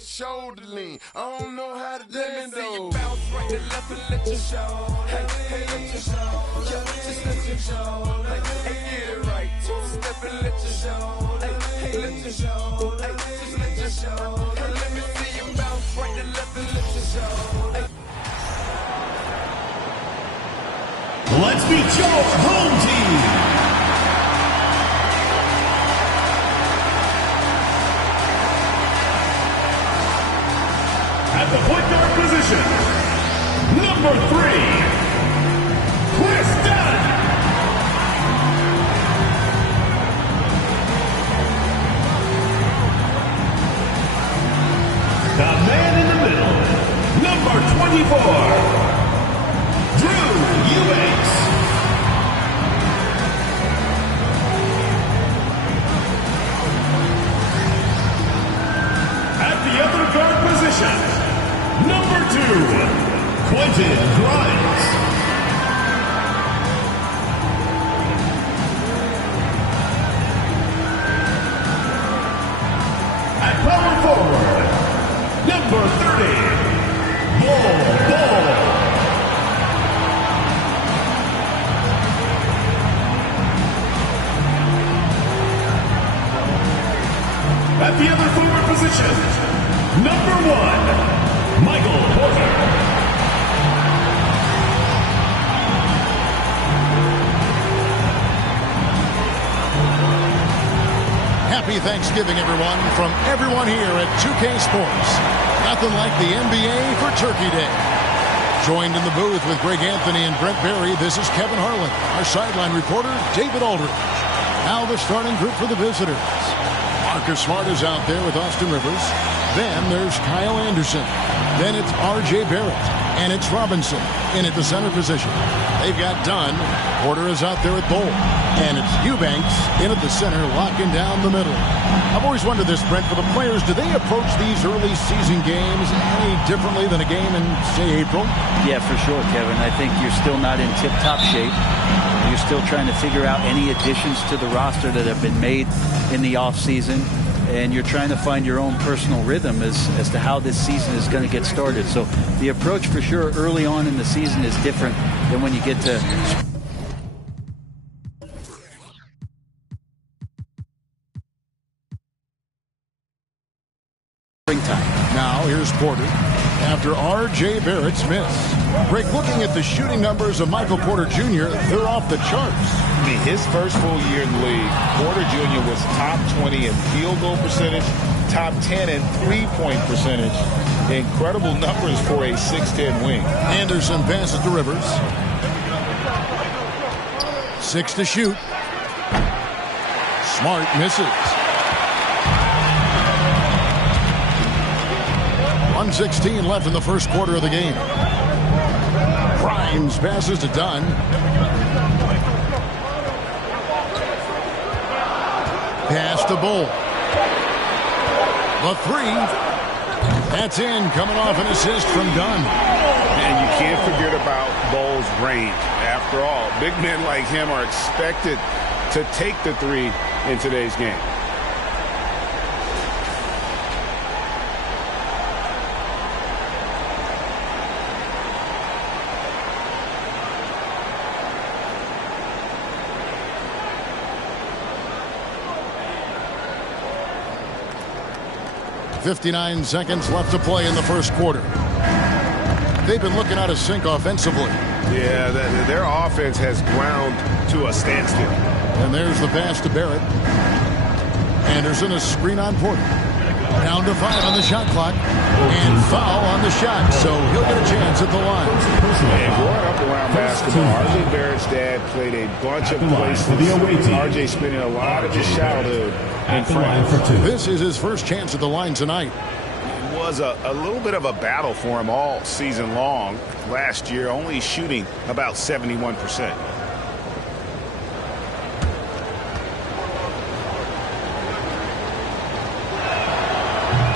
Shoulder lean, I don't know how to let me see you bounce right to left and let your shoulder. Hey, let your shoulder. Just let your shoulder. Hey, get it right. Two-step and let your shoulder. Hey, let your shoulder. Just let your shoulder. Let me see you bounce right to left and let your shoulder. Let's meet your home team. At the point guard position, number 3, Chris Dunn. The man in the middle, number 24, Drew Eubanks. At the other guard position, number 2, Quentin Grimes. At power forward, number 30, Bol Bol. At the other forward position, number 1, Michael Porter. Happy Thanksgiving, everyone, from everyone here at 2K Sports. Nothing like the NBA for Turkey Day. Joined in the booth with Greg Anthony and Brent Berry, this is Kevin Harlan. Our sideline reporter, David Aldridge. Now the starting group for the visitors. Marcus Smart is out there with Austin Rivers. Then there's Kyle Anderson. Then it's R.J. Barrett. And it's Robinson in at the center position. They've got Dunn. Porter is out there at Bol. And it's Eubanks in at the center, locking down the middle. I've always wondered this, Brent, for the players, do they approach these early season games any differently than a game in, say, April? Yeah, for sure, Kevin. I think you're still not in tip-top shape. You're still trying to figure out any additions to the roster that have been made in the offseason. And you're trying to find your own personal rhythm as to how this season is going to get started. So the approach for sure early on in the season is different than when you get to springtime. Now here's Porter after R.J. Barrett's miss. Greg, looking at the shooting numbers of Michael Porter Jr., they're off the charts. I mean, his first full year in the league, Porter Jr. was top 20 in field goal percentage, top 10 in three-point percentage. Incredible numbers for a 6'10 wing. Anderson passes to Rivers. 6 to shoot. Smart misses. 1:16 left in the first quarter of the game. Grimes passes to Dunn. Pass to Bol. The 3. That's in, coming off an assist from Dunn. And you can't forget about Bol's range. After all, big men like him are expected to take the 3 in today's game. .59 seconds left to play in the first quarter. They've been looking out of sync offensively. Yeah, their offense has ground to a standstill. And there's the pass to Barrett. Anderson, a screen on Porter. Down to 5 on the shot clock. And foul on the shot, so he'll get a chance at the line. And growing up around basketball, R.J. Barrett's dad played a bunch of places. R.J. spending a lot of his childhood in France. This is his first chance at the line tonight. It was a little bit of a battle for him all season long. Last year, only shooting about 71%.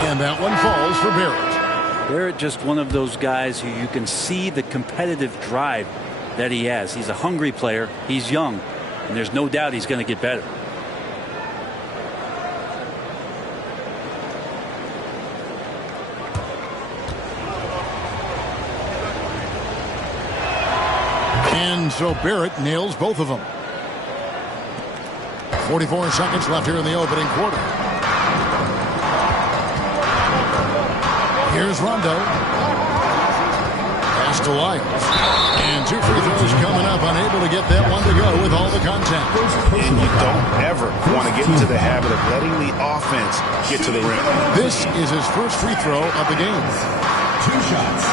And that one falls for Barrett. Barrett, just one of those guys who you can see the competitive drive that he has. He's a hungry player. He's young, and there's no doubt he's going to get better. And so Barrett nails both of them. 44 seconds left here in the opening quarter. Here's Rondo. Pass to Lyles. And 2 free throws coming up. Unable to get that one to go with all the contact. And you don't ever want to get into the habit of letting the offense get to the rim. This is his first free throw of the game. 2 shots.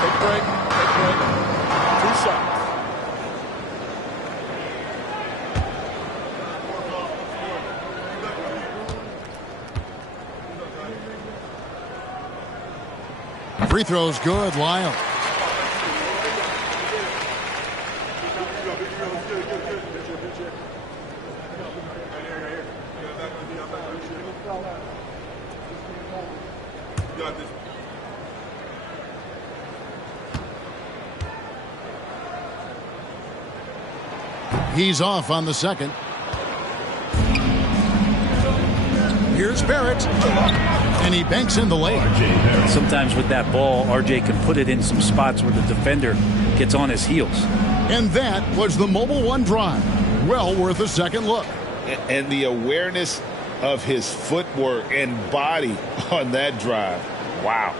Take break. 2 shots. Free throws good, Lyle. He's off on the second. Here's Barrett. And he banks in the lane. Sometimes with that ball, RJ can put it in some spots where the defender gets on his heels. And that was the Mobile One drive. Well worth a second look. And the awareness of his footwork and body on that drive. Wow.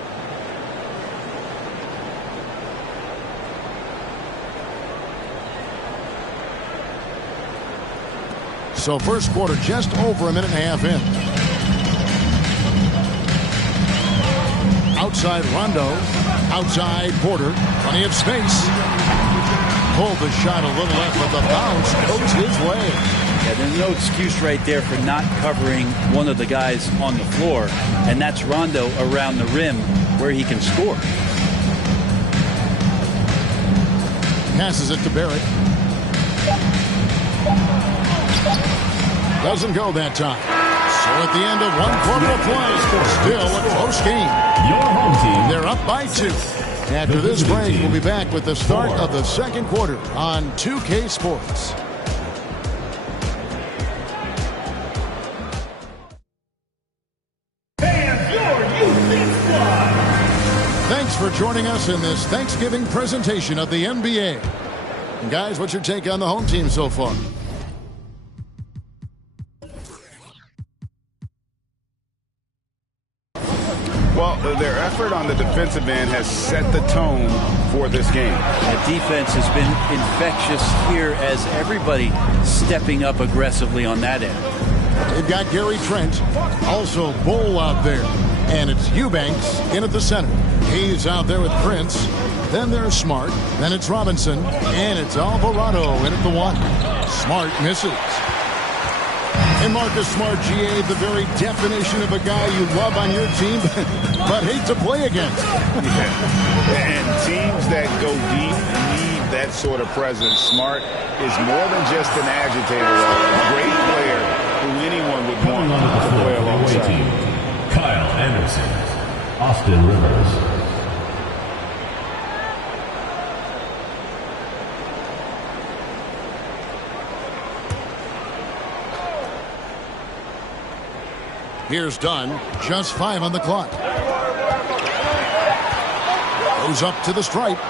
So first quarter just over a minute and a half in. Outside Rondo. Outside Porter. Plenty of space. Pulled the shot a little left, but the bounce goes his way. Yeah, there's no excuse right there for not covering one of the guys on the floor, and that's Rondo around the rim where he can score. Passes it to Barrett. Doesn't go that time. So at the end of 1 quarter of play, still a close game. Your home team. They're up by 2. After this break, we'll be back with the start of the second quarter on 2K Sports. Thanks for joining us in this Thanksgiving presentation of the NBA. And guys, what's your take on the home team so far? Well, their effort on the defensive end has set the tone for this game. That defense has been infectious here as everybody stepping up aggressively on that end. They've got Gary Trent, also Bull out there. And it's Eubanks in at the center. He's out there with Prince. Then there's Smart. Then it's Robinson. And it's Alvarado in at the 1. Smart misses. And Marcus Smart, GA, the very definition of a guy you love on your team, but hate to play against. Yeah. And teams that go deep need that sort of presence. Smart is more than just an agitator, a great player who anyone would want to play alongside. Kyle Anderson, Austin Rivers. Here's Dunn, just 5 on the clock. Goes up to the stripe.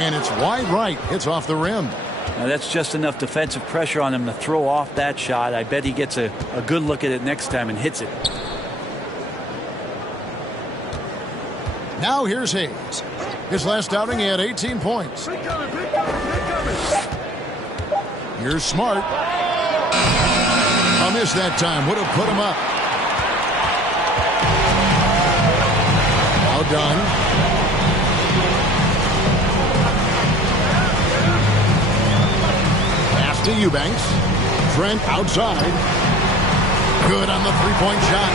And it's wide right. Hits off the rim. Now that's just enough defensive pressure on him to throw off that shot. I bet he gets a good look at it next time and hits it. Now here's Hayes. His last outing, he had 18 points. Here's Smart. A miss that time. Would have put him up. Now Dunn. Pass to Eubanks. Trent outside. Good on the three-point shot.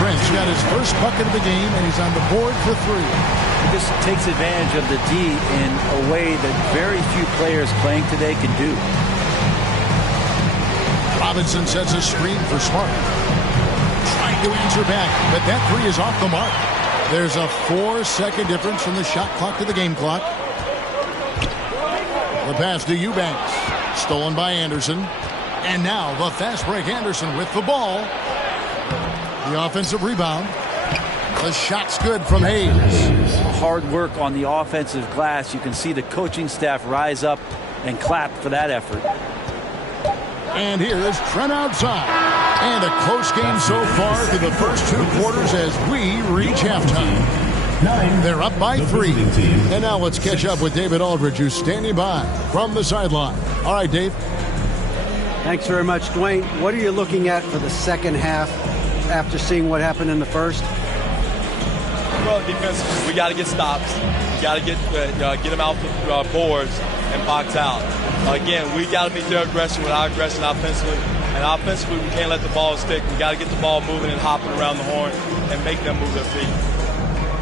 Trent's got his first bucket of the game, and he's on the board for 3. This takes advantage of the D in a way that very few players playing today can do. Robinson sets a screen for Smart. Trying to answer back, but that 3 is off the mark. There's a 4-second difference from the shot clock to the game clock. The pass to Eubanks. Stolen by Anderson. And now the fast break Anderson with the ball. The offensive rebound. The shot's good from Hayes. Hard work on the offensive glass. You can see the coaching staff rise up and clap for that effort. And here is Trent outside. And a close game so far through the first 2 quarters as we reach halftime. They're up by 3. And now let's catch up with David Aldridge, who's standing by from the sideline. All right, Dave. Thanks very much, Dwayne. What are you looking at for the second half after seeing what happened in the first? Well, defense, we got to get stops. We got to get them out the boards and box out. Again, we got to meet their aggression with our aggression offensively. And offensively, we can't let the ball stick. We got to get the ball moving and hopping around the horn and make them move their feet.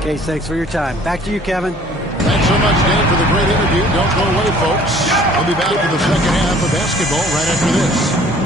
Okay, thanks for your time. Back to you, Kevin. Thanks so much, Dave, for the great interview. Don't go away, folks. We'll be back for the second half of basketball right after this.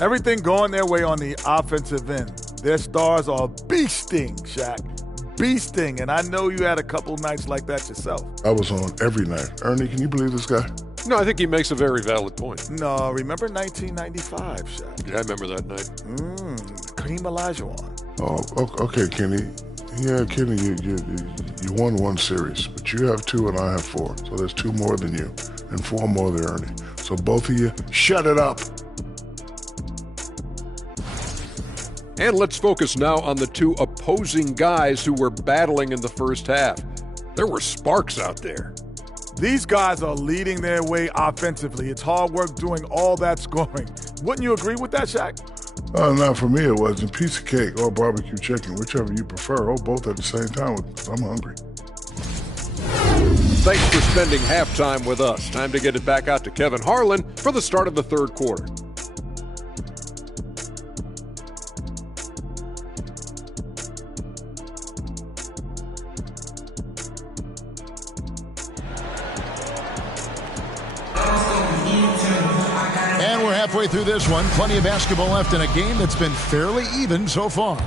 Everything going their way on the offensive end. Their stars are beasting, Shaq. Beasting. And I know you had a couple nights like that yourself. I was on every night. Ernie, can you believe this guy? No, I think he makes a very valid point. No, remember 1995, Shaq? Yeah, I remember that night. Kareem Olajuwon. Oh, okay, Kenny. Yeah, Kenny, you won 1 series, but you have 2 and I have 4. So there's 2 more than you and 4 more than Ernie. So both of you, shut it up. And let's focus now on the 2 opposing guys who were battling in the first half. There were sparks out there. These guys are leading their way offensively. It's hard work doing all that scoring. Wouldn't you agree with that, Shaq? No, for me it wasn't. Piece of cake or barbecue chicken, whichever you prefer, or both at the same time, because I'm hungry. Thanks for spending halftime with us. Time to get it back out to Kevin Harlan for the start of the third quarter. Halfway through this one, plenty of basketball left in a game that's been fairly even so far.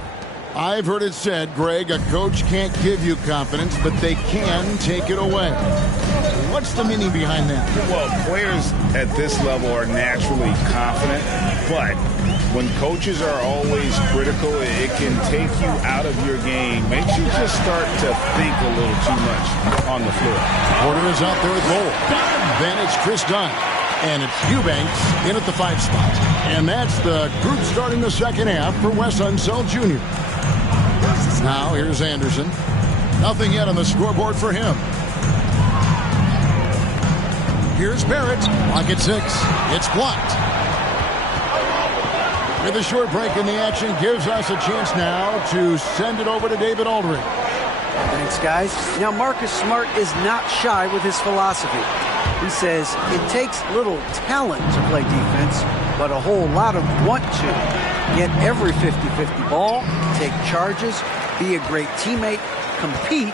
I've heard it said, Greg, a coach can't give you confidence, but they can take it away. What's the meaning behind that? Well, players at this level are naturally confident, but when coaches are always critical, it can take you out of your game. Makes you just start to think a little too much on the floor. Porter is out there at goal. Then it's Chris Dunn. And it's Eubanks in at the 5 spot. And that's the group starting the second half for Wes Unseld Jr. Now here's Anderson. Nothing yet on the scoreboard for him. Here's Barrett. Clock at 6. It's blocked. With a short break in the action gives us a chance now to send it over to David Aldridge. Thanks, guys. Now, Marcus Smart is not shy with his philosophy. He says it takes little talent to play defense, but a whole lot of want to. Get every 50-50 ball, take charges, be a great teammate, compete,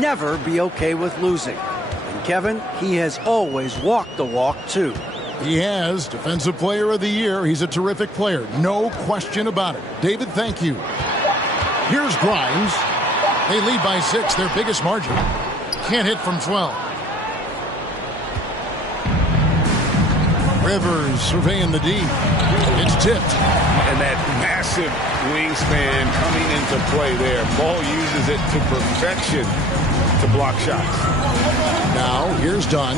never be okay with losing. And Kevin, he has always walked the walk, too. He has. Defensive Player of the Year. He's a terrific player. No question about it. David, thank you. Here's Grimes. They lead by 6, their biggest margin. Can't hit from 12. Rivers surveying the D. It's tipped. And that massive wingspan coming into play there. Ball uses it to perfection to block shots. Now, here's Dunn.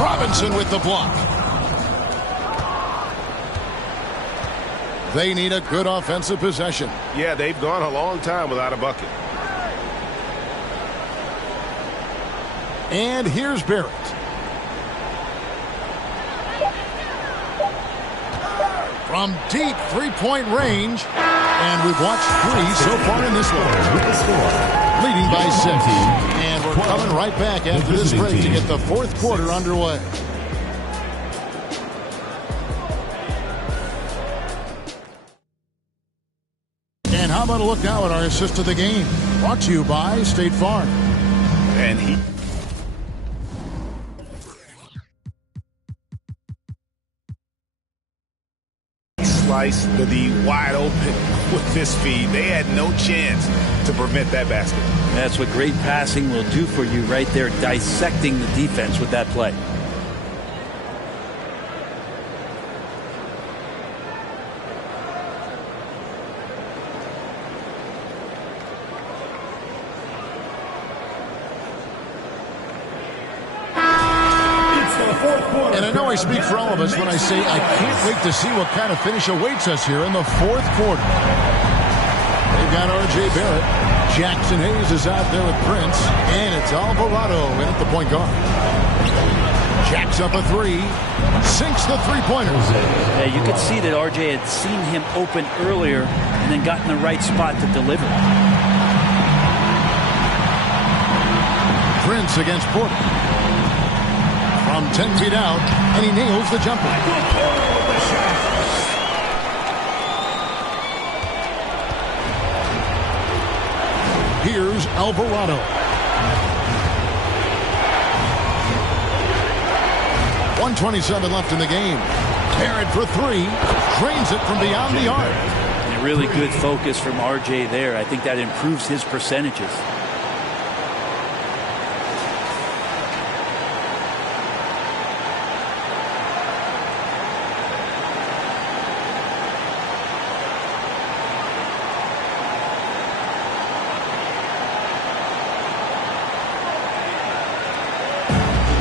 Robinson with the block. They need a good offensive possession. Yeah, they've gone a long time without a bucket. And here's Barrett. From deep three-point range. And we've watched 3 so far in this one. Leading by 6. And we're coming right back after this break to get the 4th quarter underway. And how about a look now at our assist of the game? Brought to you by State Farm. And he... sliced the D wide open with this feed. They had no chance to prevent that basket. That's what great passing will do for you right there, dissecting the defense with that play. And I know I speak for all of us when I say I can't wait to see what kind of finish awaits us here in the 4th quarter. They've got R.J. Barrett. Jackson Hayes is out there with Prince. And it's Alvarado in at the point guard. Jacks up a 3. Sinks the three-pointer. Yeah, you could see that R.J. had seen him open earlier and then got in the right spot to deliver. Prince against Porter. From 10 feet out, and he nails the jumper. Here's Alvarado. .127 left in the game. Barrett for 3. Drains it from beyond the arc. And a really good focus from RJ there. I think that improves his percentages.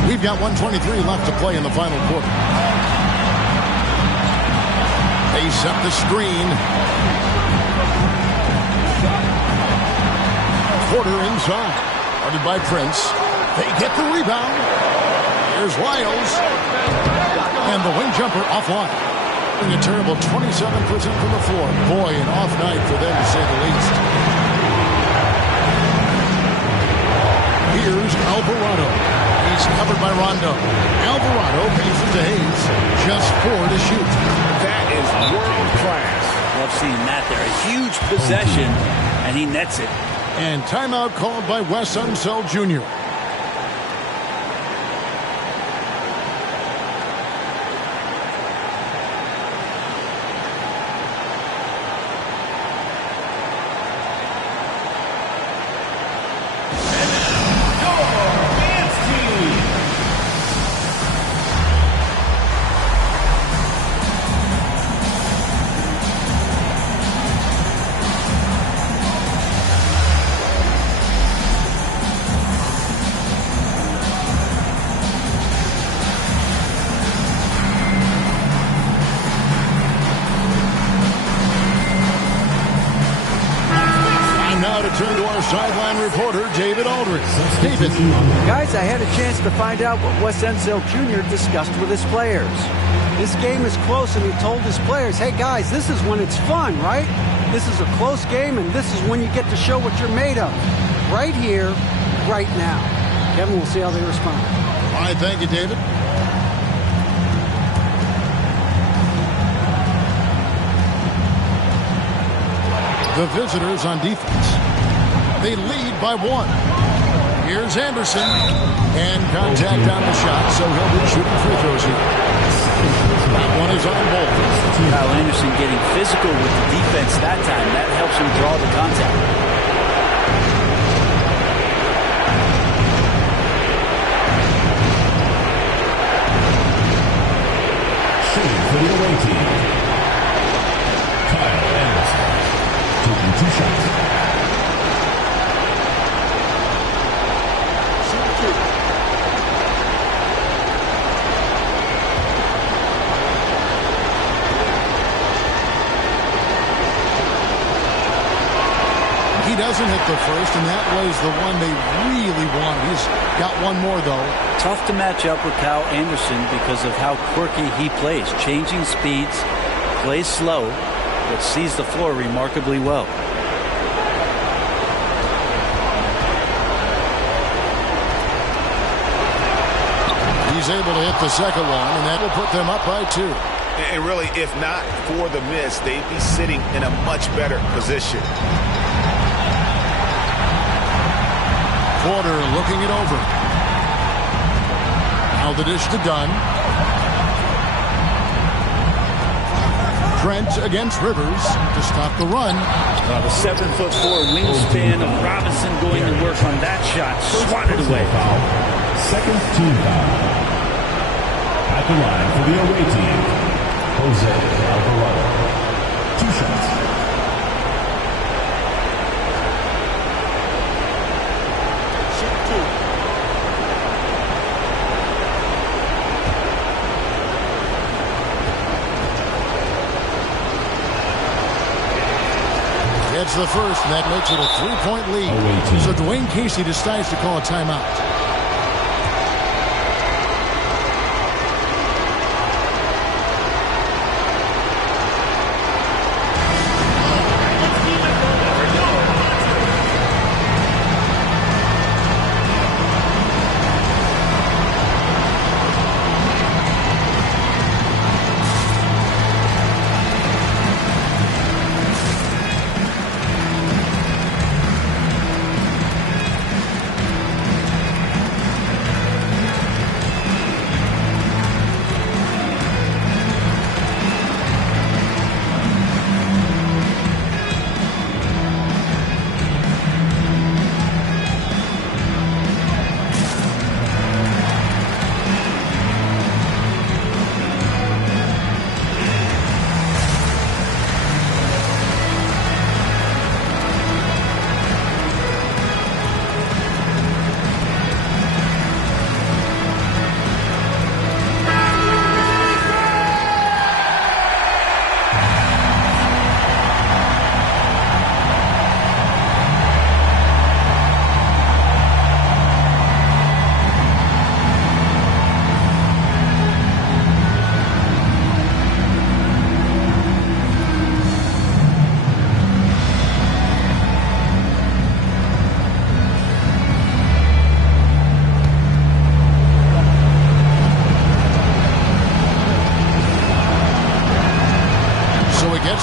We've got 1:23 left to play in the final quarter. They set the screen. Porter inside. Guarded by Prince. They get the rebound. Here's Lyles. And the wing jumper offline. A terrible 27% from the floor. Boy, an off night for them to say the least. Here's Alvarado. He's covered by Rondo. Alvarado faces to Hayes. Just 4 to shoot. That is world class. Love seeing that there. A huge possession, and he nets it. And timeout called by Wes Unseld Jr. Sideline reporter David Aldridge. David. Guys, I had a chance to find out what Wes Unseld Jr. discussed with his players. This game is close, and he told his players, hey, guys, this is when it's fun, right? This is a close game, and this is when you get to show what you're made of. Right here, right now. Kevin, we'll see how they respond. All right, thank you, David. The visitors on defense. They lead by 1. Here's Anderson. And contact on the shot, so he'll be shooting free throws here. That one is on board. Kyle Anderson getting physical with the defense that time. That helps him draw the contact. doesn't hit the first, and that was the one they really wanted. He's got one more, though. Tough to match up with Kyle Anderson because of how quirky he plays. Changing speeds, plays slow, but sees the floor remarkably well. He's able to hit the second one, and that will put them up by 2. And really, if not for the miss, they'd be sitting in a much better position. Porter looking it over. Now the dish to Dunn. Trent against Rivers to stop the run. The 7'4" wingspan of Robinson going to work on that shot. Swatted away. Second team foul. At the line for the away team, Jose Alvarado. 2 shots. It's the first, and that makes it a 3-point lead. So Dwayne Casey decides to call a timeout.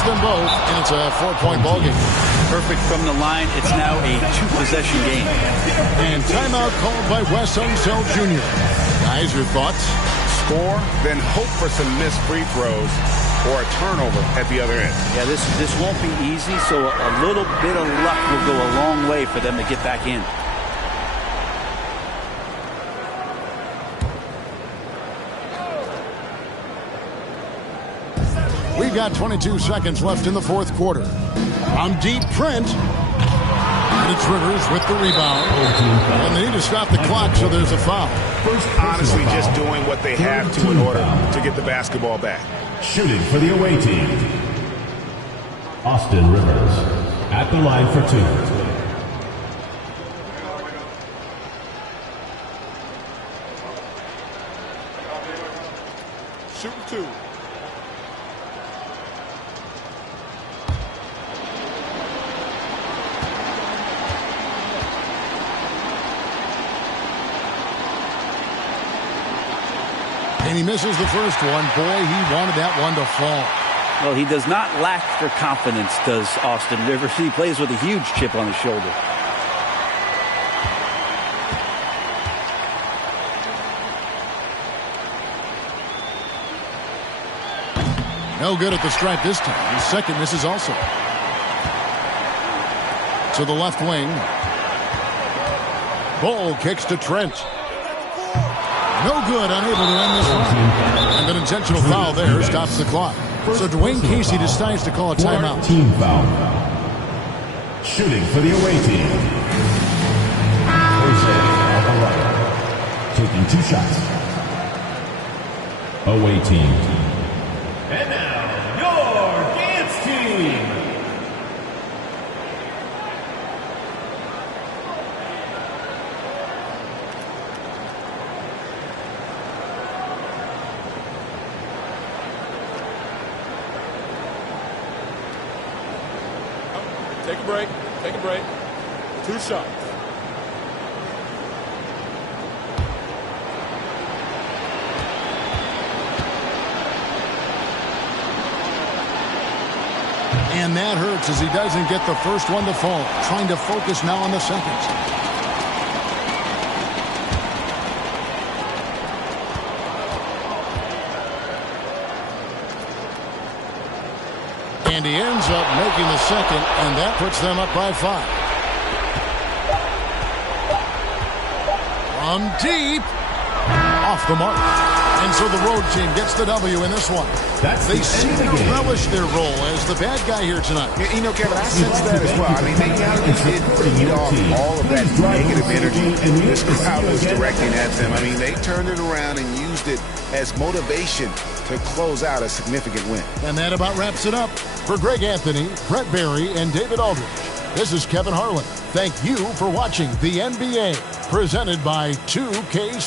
Them both, and it's a 4-point ball game. Perfect from the line. It's now a 2-possession game. And timeout called by Wes Unseld Jr. Guys, your thoughts? Score, then hope for some missed free throws or a turnover at the other end. Yeah, this won't be easy, so a little bit of luck will go a long way for them to get back in. We've got 22 seconds left in the fourth quarter. From deep, Trent. And it's Rivers with the rebound. And they need to stop the clock, so there's a foul. Honestly, just doing what they have to in order to get the basketball back. Shooting for the away team, Austin Rivers at the line for 2. Shooting 2. And he misses the first one. Boy, he wanted that one to fall. Well, he does not lack for confidence, does Austin Rivers. He plays with a huge chip on his shoulder. No good at the stripe this time. His second misses also. To the left wing. Bull kicks to Trent. No good, unable to end this one. And an intentional foul there stops the clock. So Dwayne Casey decides to call a timeout. Team foul. Shooting for the away team, Jose Alvarado. Taking 2 shots. Away team. And now, your dance team. a break. Take a break. 2 shots. And that hurts as he doesn't get the first one to fall. Trying to focus now on the second. And he ends up making the second, and that puts them up by 5. From deep. Off the mark. And so the road team gets the W in this one. They seem to relish their role as the bad guy here tonight. You know, Kevin, I sense that as well. I mean, they did feed off all of that negative energy this crowd was directing at them. I mean, they turned it around and used it as motivation to close out a significant win. And that about wraps it up. For Greg Anthony, Brett Barry, and David Aldridge, this is Kevin Harlan. Thank you for watching the NBA, presented by 2K